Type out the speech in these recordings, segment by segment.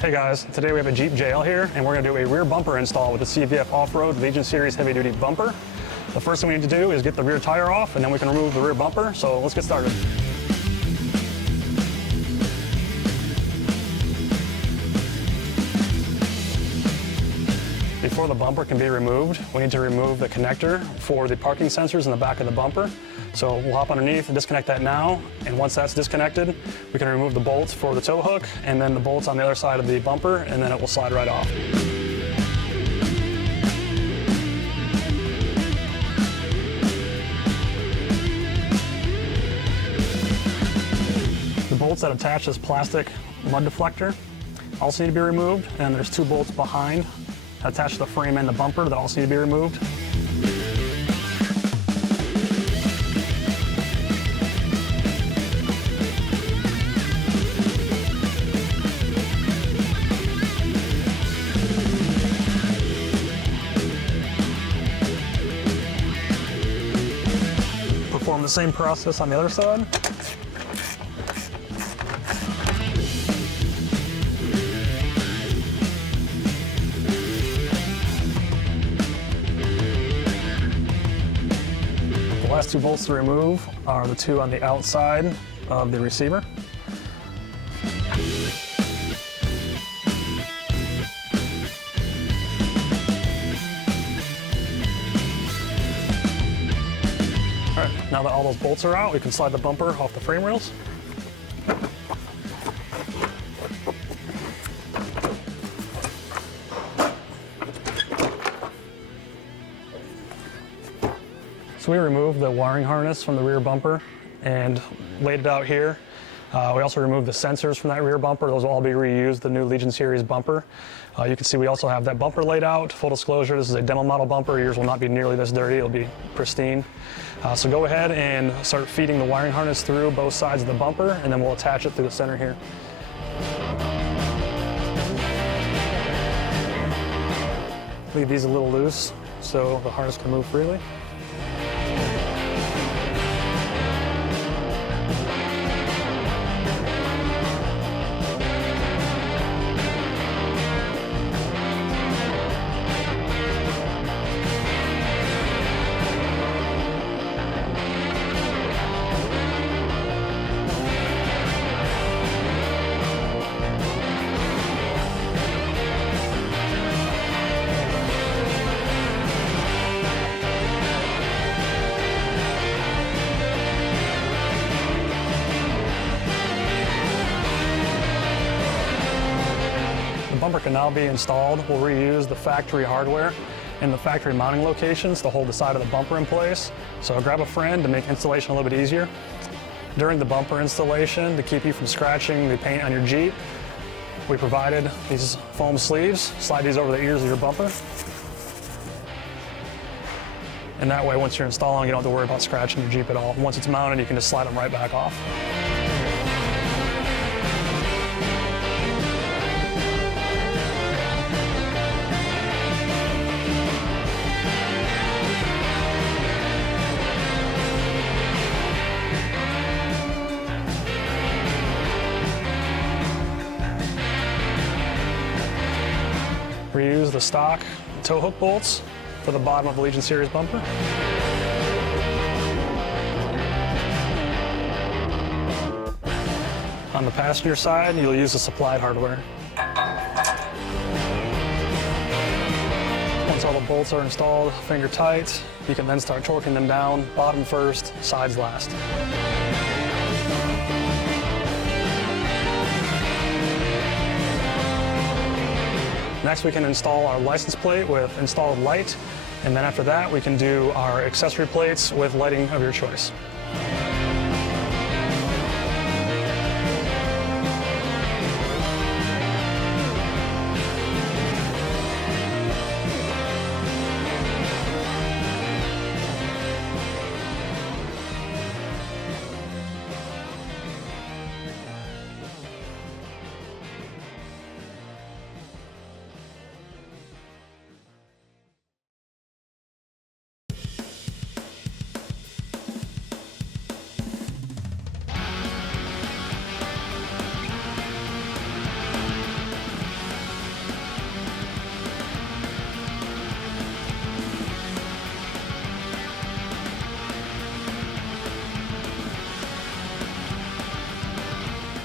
Hey guys, today we have a Jeep JL here and we're going to do a rear bumper install with the CVF Off-Road Legion Series heavy duty bumper. The first thing we need to do is get the rear tire off and then we can remove the rear bumper, so let's get started. Before the bumper can be removed, we need to remove the connector for the parking sensors in the back of the bumper. So we'll hop underneath and disconnect that now, and once that's disconnected, we can remove the bolts for the tow hook and then the bolts on the other side of the bumper, and then it will slide right off. The bolts that attach this plastic mud deflector also need to be removed, and there's two bolts behind attached to the frame and the bumper that also need to be removed. Perform the same process on the other side. The last two bolts to remove are the two on the outside of the receiver. All right, now that all those bolts are out, we can slide the bumper off the frame rails. So we removed the wiring harness from the rear bumper and laid it out here. We also removed the sensors from that rear bumper. Those will all be reused, the new Legion Series bumper. You can see we also have that bumper laid out. Full disclosure, this is a demo model bumper. Yours will not be nearly this dirty. It'll be pristine. So go ahead and start feeding the wiring harness through both sides of the bumper, and then we'll attach it through the center here. Leave these a little loose so the harness can move freely. The bumper can now be installed. We'll reuse the factory hardware and the factory mounting locations to hold the side of the bumper in place. So grab a friend to make installation a little bit easier. During the bumper installation, to keep you from scratching the paint on your Jeep, we provided these foam sleeves. Slide these over the ears of your bumper. And that way, once you're installing, you don't have to worry about scratching your Jeep at all. Once it's mounted, you can just slide them right back off. Reuse the stock tow hook bolts for the bottom of the Legion Series bumper. On the passenger side, you'll use the supplied hardware. Once all the bolts are installed, finger tight, you can then start torquing them down, bottom first, sides last. Next, we can install our license plate with installed light, and then after that, we can do our accessory plates with lighting of your choice.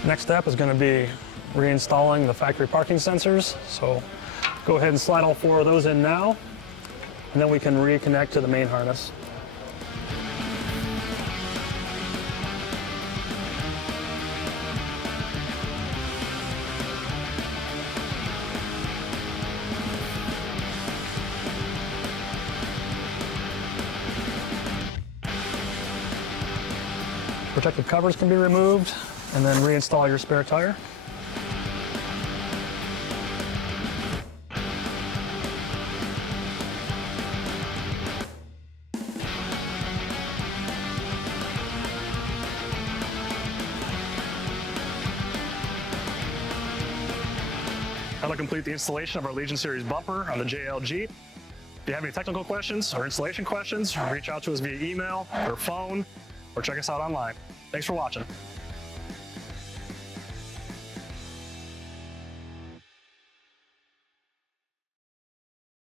Next step is going to be reinstalling the factory parking sensors. So go ahead and slide all 4 of those in now, and then we can reconnect to the main harness. Protective covers can be removed, and then reinstall your spare tire. That'll complete the installation of our Legion Series bumper on the JLG. If you have any technical questions or installation questions, reach out to us via email or phone, or check us out online. Thanks for watching.